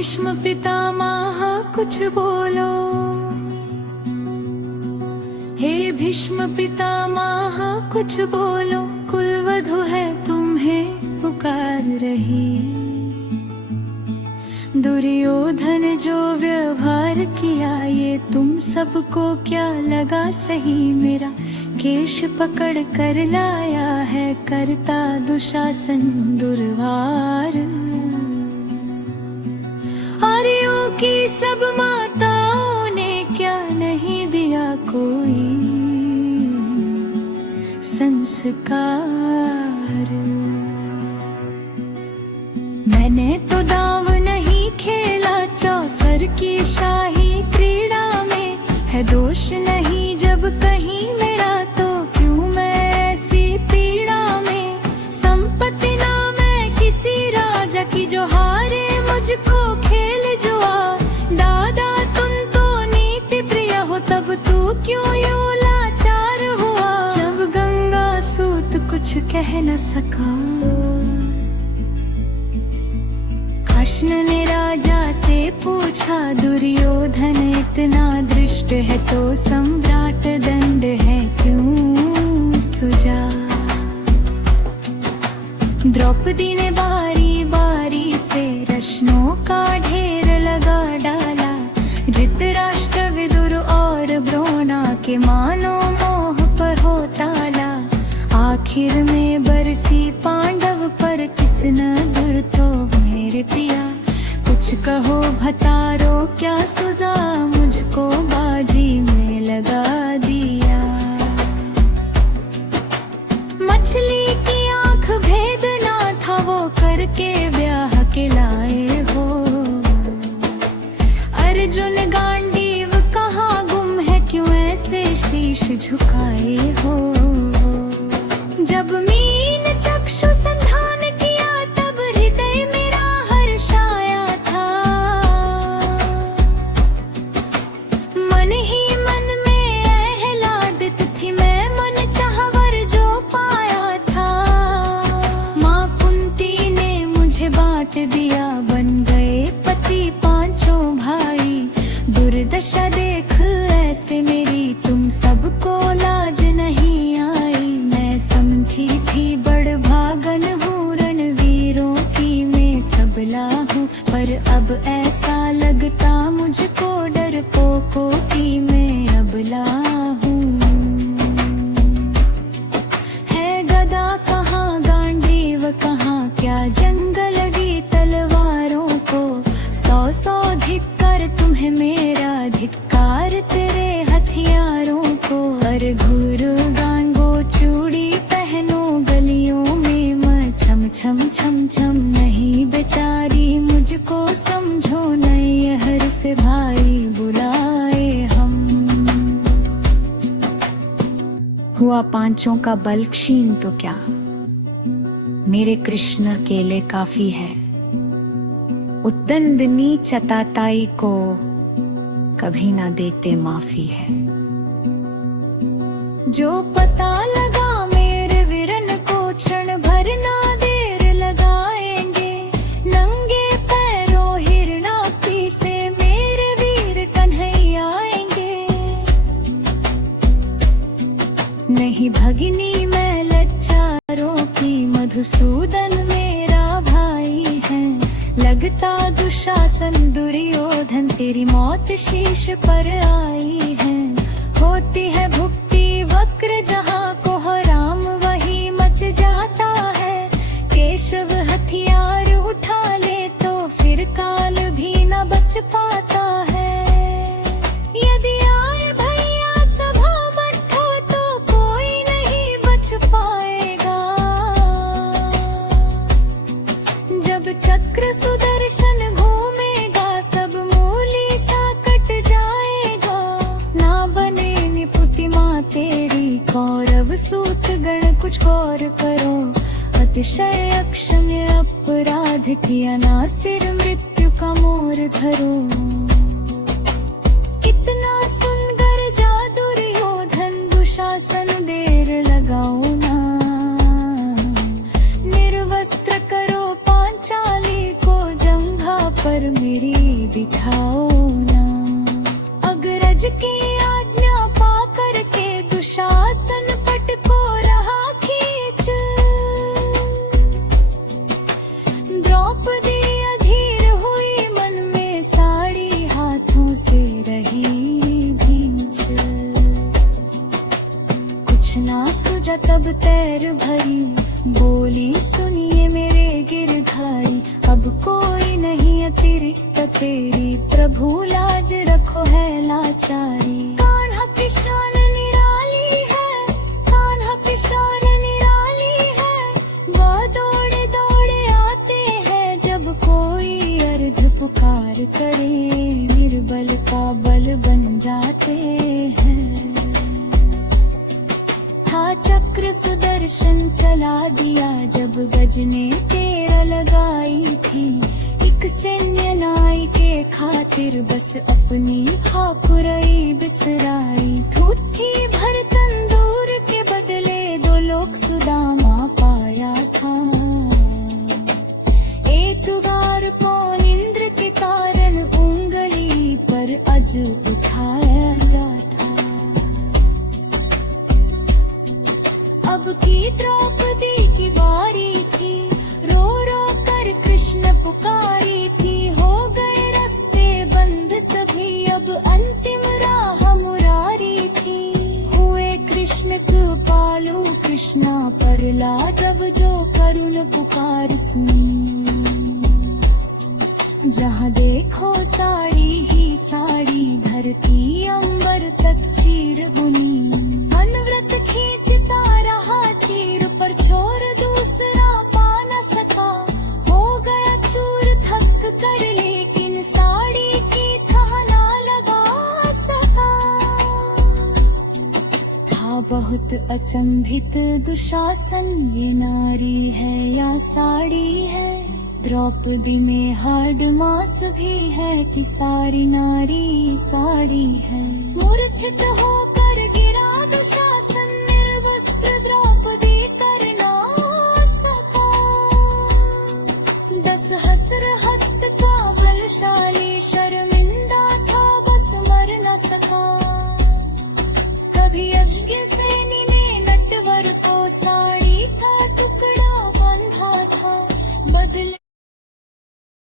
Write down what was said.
भीष्म पितामह कुछ बोलो, हे भीष्म पितामह कुछ बोलो, कुलवधु है तुम्हें पुकार रही। दुर्योधन जो व्यवहार किया ये तुम सबको क्या लगा सही? मेरा केश पकड़ कर लाया है करता दुशासन दुर्वार। आर्यों की सब माताओं ने क्या नहीं दिया कोई संस्कार। मैंने तो दांव नहीं खेला चौसर की शाही क्रीड़ा में, है दोष नहीं जब कहीं मेरा तो क्यों मैं ऐसी पीड़ा में। संपत्ति ना मैं किसी राजा की जो हारे मुझको खेल जुआ। दादा तुम तो नीति प्रिय हो तब तू क्यों यूं लाचार हुआ। जब गंगा सूत कुछ कह न सका, कृष्ण ने राजा से पूछा दुर्योधन इतना दृष्ट है तो सम्राट दंड है क्यों सुझा। द्रौपदी ने बारी बारी से रश्नों का ढेर लगा डाला। धृतराष्ट्र विदुर और द्रोणा के मानो मोह पर हो ताला। आखिर में बरसी पांडव पर किस नजर तो मेरे पिया। कुछ कहो भतारो क्या सुझा, मुझको बाजी में लगा दिया। मछली की आंख भेद ना था वो करके ब्याह के लाए हो। अर्जुन गांडीव कहाँ गुम है क्यों ऐसे शीश झुकाए हो। जब मीन चक्षु संधान किया तब हृदय मेरा हर्षाया था। मन ही मन में आह्लादित थी मैं मन चाहवर जो पाया था। माँ कुंती ने मुझे बांट दिया बन गए पति पांचों भाई। दुर्दशा देख ऐसे मेरी तुम सबको लाज नहीं आई। मैं समझी थी बड़ भागन हूँ रणवीरों की मैं सबला हूँ, पर अब ऐसा लगता मुझको डरपोकों की मैं अबला हूँ। है गदा कहाँ गांडीव कहाँ क्या जंग लगी तलवारों को। सौ सौ धिक्कार तुम्हें मेरा धिक्कार तेरे हथियारों को। हर घुरु गांगो चूड़ी पहनो गलियों में मैं छम छम छम छम नहीं बेचारी। मुझको समझो नैहर से भाई बुलाए हम। हुआ पांचों का बल क्षीण तो क्या, मेरे कृष्ण अकेले काफी है। उद्दंडनी चताताई को कभी ना देते माफी है। जो पता लगा मेरे वीरन को क्षण भर ना देर लगाएंगे। नंगे पैरों हिरणाक्षी से मेरे वीर कन्हैया आएंगे। नहीं भगिनी मैं लज्जारों की, मधुसूदन मेरा भाई है। लगता दुशासन दुर्योधन तेरी मौत शीश पर आई है। होती है भुक्ति वक्र जहाँ को राम वही मच जाता है। केशव हथियार उठा ले तो फिर काल भी न बच पाता है। यदि आए भैया सभा मत हो तो कोई नहीं बच पाएगा। जब चक्र सुदर्शन घूमेगा सब मूली सा कट जाएगा। ना बने निपुति माँ तेरी कौरव सूत गण कुछ गौर करो। अतिशय अक्षम्य अपराध किया ना सिर मृत्यु का मोर धरो। कितना सुंदर जा दुर्योधन दुशासन देर लगाओ ना। निर्वस्त्र करो पांचाली को जंघा पर मेरी तैर भरी, बोली सुनिए मेरे गिरधारी, अब कोई नहीं अतिरिक्त तेरी, प्रभु लाज रखो है लाचारी। कान्हा की शान निराली है, कान्हा की शान निराली है, वह दौड़े दौड़े आते हैं, जब कोई अर्ध पुकार करे, निर्बल का बल बन जाते हैं। था चक्र सुदर्शन चला दिया, जब गज ने तेरा लगाई थी, एक सैन्य नाई के खातिर बस अपनी ठाकुरई बिसराई। ठूठी भर तंदूर के बदले 2 लोक सुदामा पाया था, एक बार पौन इंद्र के कारण उंगली पर अज उठाया गया था। अब की द्रौपदी की बारी थी, रो रो कर कृष्ण पुकारी थी, हो गए रास्ते बंद सभी, अब अंतिम राह मुरारी थी। हुए कृष्ण कृपालु, कृष्णा पर लाजब जो करुण पुकार सुनी, जहाँ देखो साड़ी ही साड़ी, धरती अंबर तक चीर बुनी। अनव्रत खींचता रहा चीर, पर छोर दूसरा पा न सका, हो गया चूर थक कर, लेकिन साड़ी की थाह ना लगा सका। था बहुत अचंभित दुशासन, ये नारी है या साड़ी है, द्रौपदी में हाड मास भी है कि सारी नारी साड़ी है। मूर्छित होकर गिरा दुशासन, निर्वस्त्र द्रौपदी कर ना सका। 10 सहस्र हस्त का बलशाली, शर्मिंदा था बस मर न सका। कभी अश्किल सेनी ने नटवर को, साड़ी का टुकड़ा बांधा था, बदले